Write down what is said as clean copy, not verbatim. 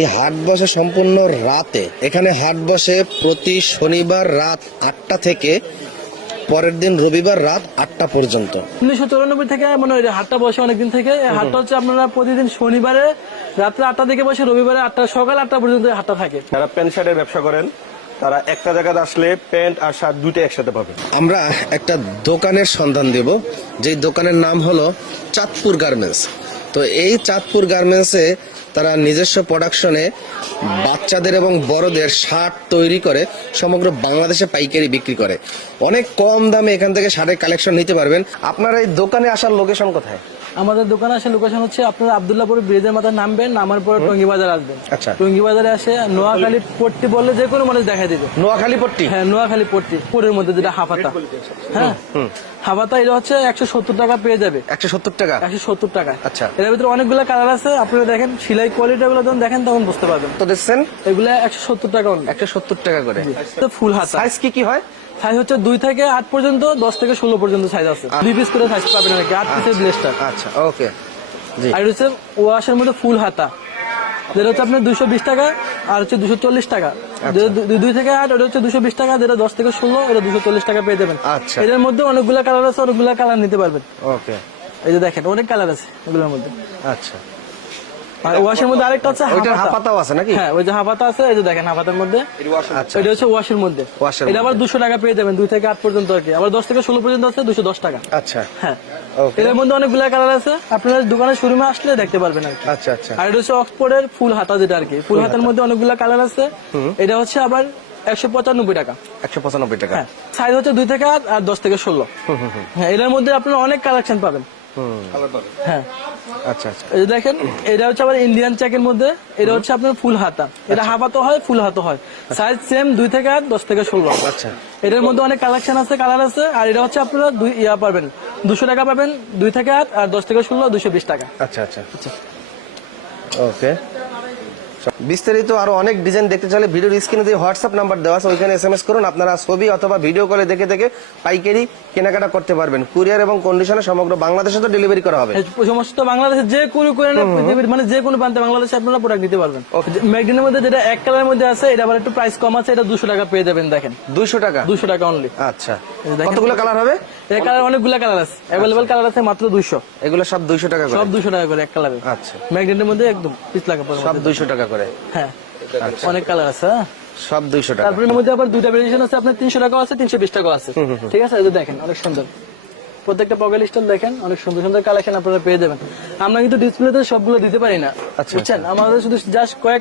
এই হাট বসে সম্পূর্ণ রাতে। এখানে হাট বসে প্রতি শনিবার রাত 8টা থেকে পরের দিন রবিবার রাত 8টা পর্যন্ত। 1994 থেকে মানে হাটটা বসে অনেকদিন থেকে। হাটটা হচ্ছে আপনারা প্রতিদিন শনিবারে রাত্রে 8টা থেকে বসে, রবিবারে সকাল 8টা পর্যন্ত হাটটা থাকে। যারা প্যান্ট শার্টের ব্যবসা করেন তারা একটা জায়গায় আসলে প্যান্ট আর শার্ট দুইটা একসাথে পাবে। আমরা একটা দোকানের সন্ধান দেব, যেই দোকানের নাম হলো চাঁদপুর গার্মেন্টস। তো এই চাঁদপুর গার্মেন্টসে তারা নিজস্ব প্রোডাকশনে বাচ্চাদের এবং বড়দের শার্ট তৈরি করে সমগ্র বাংলাদেশে পাইকারি বিক্রি করে। অনেক কম দামে এখান থেকে শার্টের কালেকশন নিতে পারবেন। আপনার এই দোকানে আসার লোকেশন কোথায়? আমাদের দোকানে আসে লোকেশন হচ্ছে আপনারা আব্দুল্লাহপুর ব্রিজের মাথায় নামবেন, নামার পরে টঙ্গী বাজার আসবেন। আচ্ছা। টঙ্গী বাজারে আসে নোয়াখালী পট্টি বললে যে কোনো মানুষ দেখা দিবে। নোয়াখালী পট্টি? হ্যাঁ, নোয়াখালী পট্টি পুরের মধ্যে যেটা হাফাতা। হ্যাঁ, হাফাতা এটা হচ্ছে 170 টাকা পেয়ে যাবে। 170 টাকা? 170 টাকা। আচ্ছা। এর ভিতরে অনেকগুলো কালার আছে, আপনারা দেখেন সেলাই কোয়ালিটি গুলো যখন দেখেন তখন বুঝতে পারবেন। তো দেখছেন এগুলো 170 টাকা। 170 টাকা করে। ফুল হাতা। সাইজ কি হয়? সাইজ হচ্ছে 2 থেকে 8 পর্যন্ত, 10 থেকে 16 পর্যন্ত সাইজ আছে। 2 পিস করে সাইজ পাবেন নাকি 8 পিসের ব্লেস্টার। আচ্ছা, ওকে। আর হচ্ছে ওয়াশের মধ্যে ফুল হাতা, যেটা হচ্ছে আপনার 220 টাকা, আর হচ্ছে 240 টাকা। 2 থেকে 8 ওটা হচ্ছে 220 টাকা, যেটা 10 থেকে 16 এটা 240 টাকা পেয়ে যাবেন। আচ্ছা। এটার মধ্যে অনেকগুলো কালার আছে, অনেকগুলো কালার নিতে পারবেন। ওকে। এই যে দেখেন অনেক কালার আছে এগুলোর মধ্যে। আচ্ছা। আর ওয়াশের মধ্যে আরেকটা আছে ওইটার হাফাতাও আছে নাকি? হ্যাঁ, ওই যে হাফাতা আছে, এই যে দেখেন হাফাতার মধ্যে। আচ্ছা। এটা হচ্ছে ওয়াশের মধ্যে। এটা আবার 200 টাকা পেয়ে যাবেন, 2 থেকে 8 পর্যন্ত আর কি। আবার 10 থেকে 16 পর্যন্ত আছে 210 টাকা। আচ্ছা। হ্যাঁ, ওকে। এর মধ্যে অনেকগুলো কালার আছে, আপনারা দোকানের শোরুমে আসলে দেখতে পারবেন আর কি। আচ্ছা আচ্ছা। আর এটা হচ্ছে অক্সফোর্ডের ফুল হাতা, যেটা আর কি। ফুল হাতার মধ্যে অনেকগুলো কালার আছে। এটা হচ্ছে আবার 195 টাকা। 195 টাকা। হ্যাঁ, সাইজ হচ্ছে 2 থেকে 8 আর 10 থেকে 16। হ্যাঁ, এটার মধ্যে আপনারা অনেক কালেকশন পাবেন। হ্যাঁ, আচ্ছা আচ্ছা। এই যে দেখেন এটা হচ্ছে আবার ইন্ডিয়ান চেকের মধ্যে। এটা হচ্ছে আপনার ফুল হাতা, এটা হাফাতো হয়, ফুল হাতো হয়। সাইজ সেম 2 থেকে 8, 10 থেকে 16। আচ্ছা। এটার মধ্যে অনেক কালেকশন আছে, কালার আছে। আর এটা হচ্ছে আপনারা পাবেন 200 টাকা পাবেন, 2 থেকে 8 আর 10 থেকে 16 220 টাকা। আচ্ছা আচ্ছা। ওকে। বিস্তারিত আরো অনেক ডিজাইন দেখতে চাইলে ভিডিওর স্ক্রিনে যে হোয়াটসঅ্যাপ নাম্বার দেওয়া আছে ওইখানে SMS করুন। আপনারা ছবি অথবা ভিডিও কলে দেখে দেখে পাইকারি কেনাকাটা করতে পারবেন। কুরিয়ার এবং কন্ডিশনে সমগ্র বাংলাদেশে তো ডেলিভারি করা হবে। সমস্ত বাংলাদেশে যে কোনো করে মানে যে কোনো প্রান্তে বাংলাদেশে আপনারা প্রোডাক্ট নিতে পারবেন। ম্যাগডিনের মধ্যে যেটা এক কালারের মধ্যে আছে, এটা আবার একটু প্রাইস কম আছে, এটা 200 টাকা পেয়ে যাবেন। দেখেন 200 টাকা? 200 টাকা অনলি। আচ্ছা। কতগুলো কালার হবে? এই কালার অনেকগুলো কালার আছে, অ্যাভেলেবল কালার আছে মাত্র 200। এগুলো সব 200 টাকা করে? সব 200 টাকা করে এক কালারে। আচ্ছা। ম্যাগনেটের মধ্যে একদম পিস লাগা পড়ে সব 200 টাকা করে? হ্যাঁ, অনেক কালার আছে। হ্যাঁ, সব 200 টাকা। তারপরে এর মধ্যে আবার দুইটা ভেরিয়েশন আছে, আপনার 300 টাকা আছে, 320 টাকা আছে। ঠিক আছে, এই যে দেখেন অনেক সুন্দর প্রত্যেকটা পকেট স্টাইল দেখেন, অনেক সুন্দর সুন্দর কালেকশন আপনারা পেয়ে যাবেন। আমরা কিন্তু ডিসপ্লেতে সবগুলো দিতে পারি না, বুঝছেন। আমাদের শুধু জাস্ট কয়েক